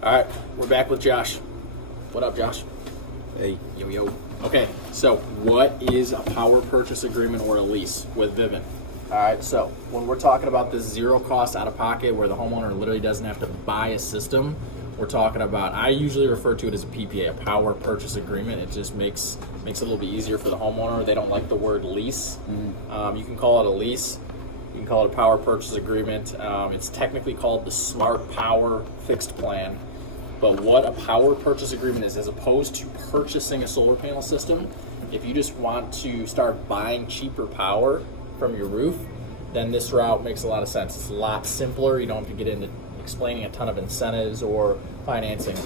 All right, we're back with Josh. What up, Josh? Hey. Yo, yo. Okay, so what is a power purchase agreement or a lease with Vivint? All right, so when we're talking about this zero cost out of pocket where the homeowner literally doesn't have to buy a system, we're talking about, I usually refer to it as a PPA, a power purchase agreement. It just makes it a little bit easier for the homeowner. They don't like the word lease. You can call it a lease. You can call it a power purchase agreement. It's technically called the Smart Power Fixed Plan. But what a power purchase agreement is, as opposed to purchasing a solar panel system, if you just want to start buying cheaper power from your roof, then this route makes a lot of sense. It's a lot simpler. You don't have to get into explaining a ton of incentives or financing.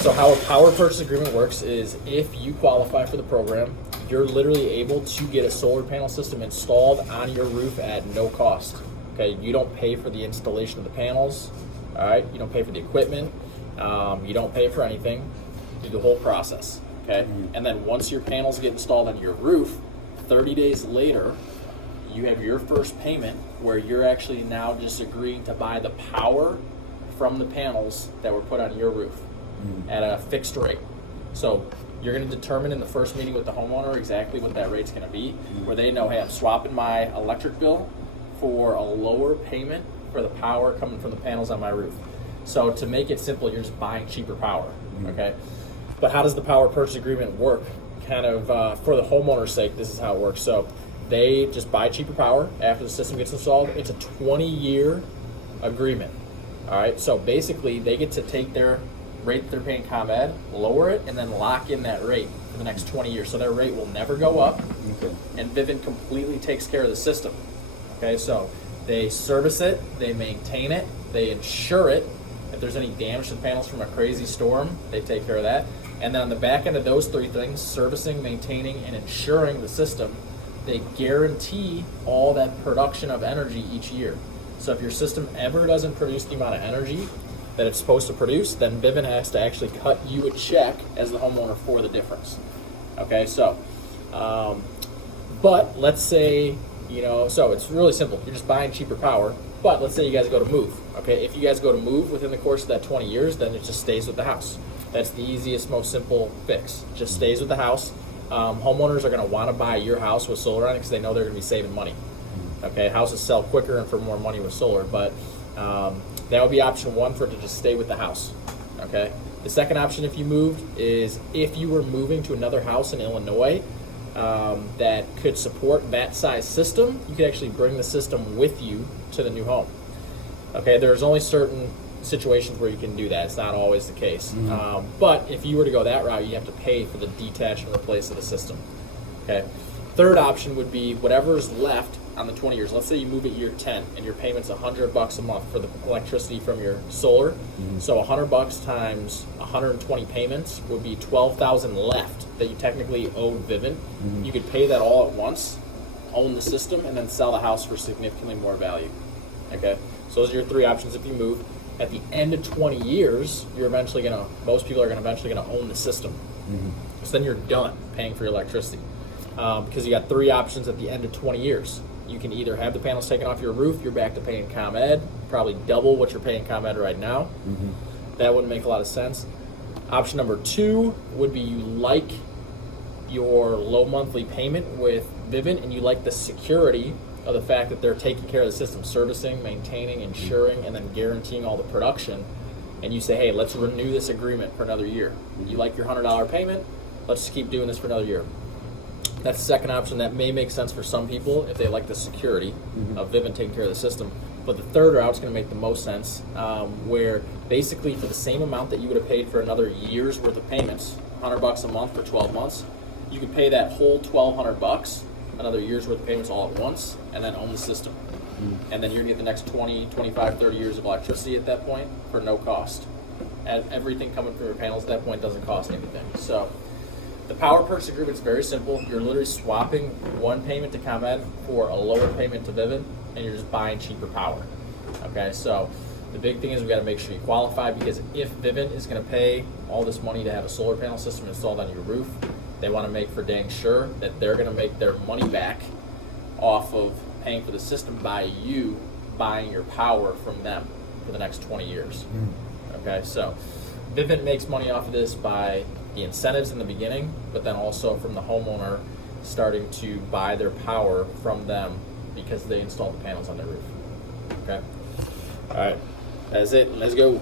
So how a power purchase agreement works is if you qualify for the program, you're literally able to get a solar panel system installed on your roof at no cost. Okay, you don't pay for the installation of the panels. All right, you don't pay for the equipment. You don't pay for anything. Do the whole process. Okay, and then once your panels get installed on your roof, 30 days later, you have your first payment where you're actually now just agreeing to buy the power from the panels that were put on your roof at a fixed rate. So you're going to determine in the first meeting with the homeowner exactly what that rate's going to be, where they know, hey, I'm swapping my electric bill for a lower payment for the power coming from the panels on my roof. So to make it simple, you're just buying cheaper power, okay? But how does the power purchase agreement work? Kind of for the homeowner's sake, this is how it works. So they just buy cheaper power after the system gets installed. It's a 20-year agreement, all right? So basically, they get to take their rate that they're paying ComEd, lower it, and then lock in that rate for the next 20 years. So their rate will never go up, and Vivint completely takes care of the system, okay? So they service it, they maintain it, they insure it. If there's any damage to the panels from a crazy storm, they take care of that. And then on the back end of those three things, servicing, maintaining, and insuring the system, they guarantee all that production of energy each year. So if your system ever doesn't produce the amount of energy that it's supposed to produce, then Vivint has to actually cut you a check as the homeowner for the difference. Okay, so, but let's say, so it's really simple. You're just buying cheaper power. But let's say you guys go to move, okay? If you guys go to move within the course of that 20 years, then it just stays with the house. That's the easiest, most simple fix. Just stays with the house. Homeowners are gonna wanna buy your house with solar on it because they know they're gonna be saving money. Okay, houses sell quicker and for more money with solar, but that would be option one for it to just stay with the house, okay? The second option if you moved is if you were moving to another house in Illinois that could support that size system, you could actually bring the system with you to the new home. Okay, there's only certain situations where you can do that. It's not always the case. But if you were to go that route, you have to pay for the detach and replace of the system. Okay. Third option would be whatever's left on the 20 years. Let's say you move at year 10 and your payment's $100 a month for the electricity from your solar. So $100 times 120 payments would be $12,000 left that you technically owe Vivint. You could pay that all at once, own the system, and then sell the house for significantly more value. Okay, so those are your three options if you move. At the end of 20 years, most people are eventually gonna own the system. So then you're done paying for your electricity. Because you got three options at the end of 20 years. You can either have the panels taken off your roof, you're back to paying ComEd, probably double what you're paying ComEd right now. That wouldn't make a lot of sense. Option number two would be you like your low monthly payment with Vivint and you like the security of the fact that they're taking care of the system, servicing, maintaining, insuring, and then guaranteeing all the production. And you say, hey, let's renew this agreement for another year. You like your $100 payment, let's just keep doing this for another year. That's the second option. That may make sense for some people if they like the security of Vivint taking care of the system. But the third route is going to make the most sense, where basically for the same amount that you would have paid for another year's worth of payments, $100 a month for 12 months, you could pay that whole $1,200, another year's worth of payments all at once, and then own the system. And then you're going to get the next 20, 25, 30 years of electricity at that point for no cost. And everything coming from your panels at that point doesn't cost anything. So the power purchase agreement is very simple. You're literally swapping one payment to ComEd for a lower payment to Vivint, and you're just buying cheaper power. Okay, so the big thing is we got to make sure you qualify, because if Vivint is going to pay all this money to have a solar panel system installed on your roof, they want to make for dang sure that they're going to make their money back off of paying for the system by you buying your power from them. for the next 20 years. Okay, so Vivint makes money off of this by the incentives in the beginning, but then also from the homeowner starting to buy their power from them because they installed the panels on their roof. Okay, all right, that's it. Let's go.